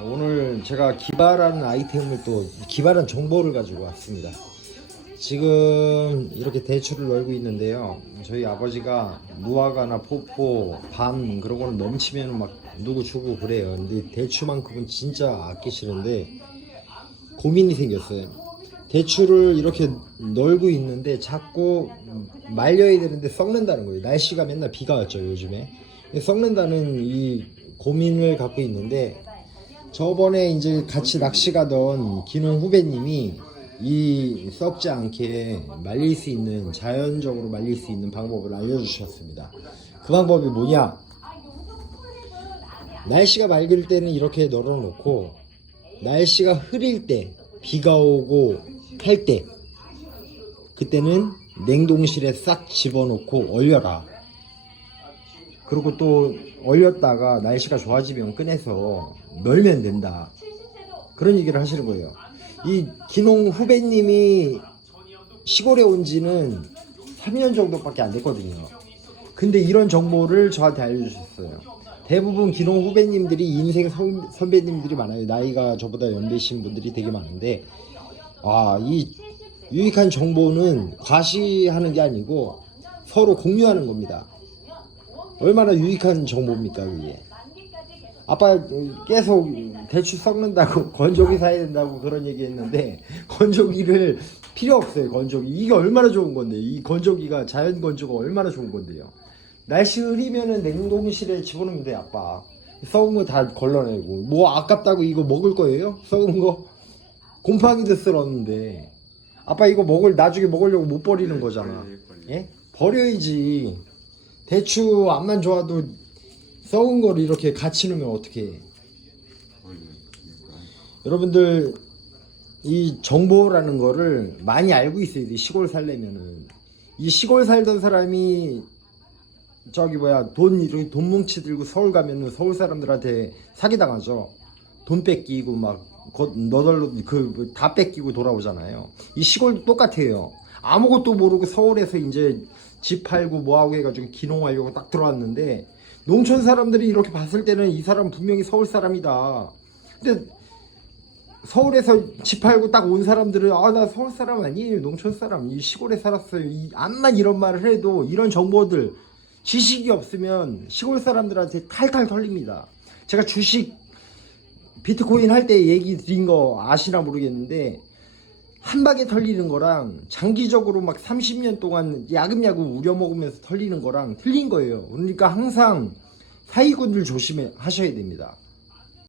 오늘 제가 기발한 아이템을 또 기발한 정보를 가지고 왔습니다. 지금 이렇게 대추를 널고 있는데요. 저희 아버지가 무화과나 포포, 밤 그런 거는 넘치면 막 누구 주고 그래요. 근데 대추만큼은 진짜 아끼시는데 고민이 생겼어요. 대추를 이렇게 널고 있는데 자꾸 말려야 되는데 썩는다는 거예요. 날씨가 맨날 비가 왔죠 요즘에. 썩는다는 이 고민을 갖고 있는데 저번에 이제 같이 낚시 가던 기농 후배님이 이 썩지 않게 말릴 수 있는 자연적으로 말릴 수 있는 방법을 알려주셨습니다. 그 방법이 뭐냐? 날씨가 맑을 때는 이렇게 널어놓고 날씨가 흐릴 때 비가 오고 할 때 그때는 냉동실에 싹 집어넣고 얼려라. 그리고 또 얼렸다가 날씨가 좋아지면 꺼내서 널면 된다. 그런 얘기를 하시는 거예요. 이 기농 후배님이 시골에 온 지는 3년 정도밖에 안 됐거든요. 근데 이런 정보를 저한테 알려주셨어요. 대부분 기농 후배님들이 인생 선, 선배님들이 많아요. 나이가 저보다 연배신 분들이 되게 많은데, 아, 이 유익한 정보는 과시하는 게 아니고 서로 공유하는 겁니다. 얼마나 유익한 정보입니까, 그게? 아빠 계속 대추 썩는다고 건조기 사야 된다고 그런 얘기 했는데 건조기를 필요 없어요 건조기. 이게 얼마나 좋은 건데 이 건조기가 자연 건조가 얼마나 좋은 건데요? 날씨 흐리면은 냉동실에 집어넣으면 돼 아빠. 썩은 거 다 걸러내고. 뭐 아깝다고 이거 먹을 거예요? 썩은 거? 곰팡이도 쓸었는데. 아빠 이거 먹을 나중에 먹으려고 못 버리는 거잖아. 예? 버려야지 대추 앞만 좋아도 썩은 거를 이렇게 같이 넣으면 어떻게 해? 여러분들 이 정보라는 거를 많이 알고 있어야 돼 시골 살려면은. 이 시골 살던 사람이 저기 뭐야 돈 이렇게 돈 뭉치 들고 서울 가면은 서울 사람들한테 사기 당하죠. 돈 뺏기고 막 너덜너 그다 뺏기고 돌아오잖아요. 이 시골도 똑같아요 아무것도 모르고 서울에서 이제 집 팔고 뭐하고 해가지고 기농하려고 딱 들어왔는데 농촌 사람들이 이렇게 봤을 때는 이 사람 분명히 서울 사람이다. 근데 서울에서 집 팔고 딱 온 사람들은 아 나 서울 사람 아니에요. 농촌 사람. 이 시골에 살았어요. 이, 암만 이런 말을 해도 이런 정보들 지식이 없으면 시골 사람들한테 탈탈 털립니다. 제가 주식 비트코인 할 때 얘기 드린 거 아시나 모르겠는데 한 방에 털리는 거랑 장기적으로 막 30년 동안 야금야금 우려먹으면서 털리는 거랑 틀린 거예요. 그러니까 항상 사기꾼들 조심해 하셔야 됩니다.